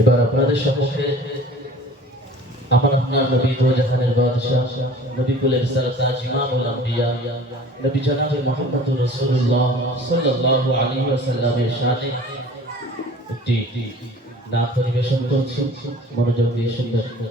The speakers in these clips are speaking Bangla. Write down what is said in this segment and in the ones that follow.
এবার আপনাদের সম্মুখে আমার আপনার নবী দো জাহানের বাদশাহ নবী কুলের সরতাজ ইমামুল আম্বিয়া নবী জনাবে মুহাম্মদুর রাসূলুল্লাহ সাল্লাল্লাহু আলাইহি ওয়াসাল্লামের শানে একটি নাম পরিবেশন করছি। মনোযোগ দিয়ে সুন্দর করে।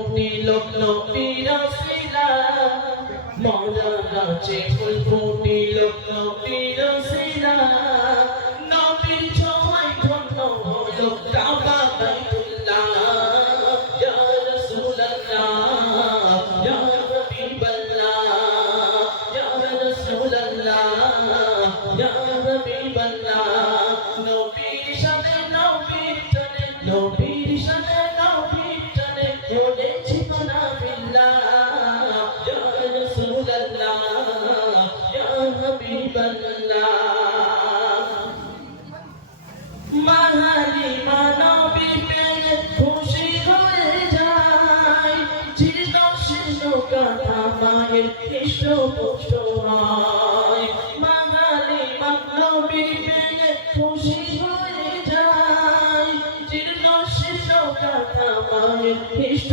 ফুটিল নবীর মৌলা গাছে ফুল ফুটিল নবীর সিনা নবীর ছোঁয়ায় ধন্য হলো কাবা বাইতুল্লাহ ইয়া রাসূলুল্লাহ, ইয়া হাবিবাল্লাহ ইয়া রাসূলুল্লাহ, ইয়া হাবিবাল্লাহ নবীর সাথে নবীর চলে নবীর সাথে কৃষ্ণ পুষ্ট হয় মাহালি মানবী পেয়ে খুশি হয়ে যায়। চির দর্শন কথা মায়ের কৃষ্ণ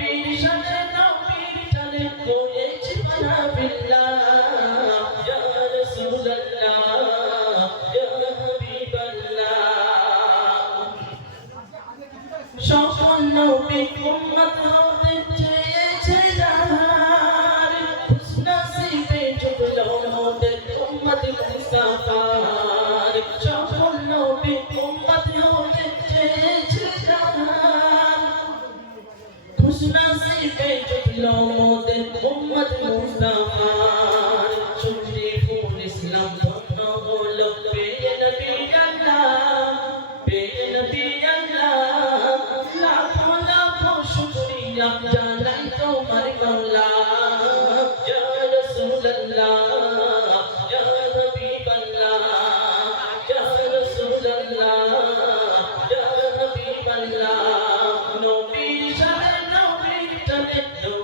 No more. Amen.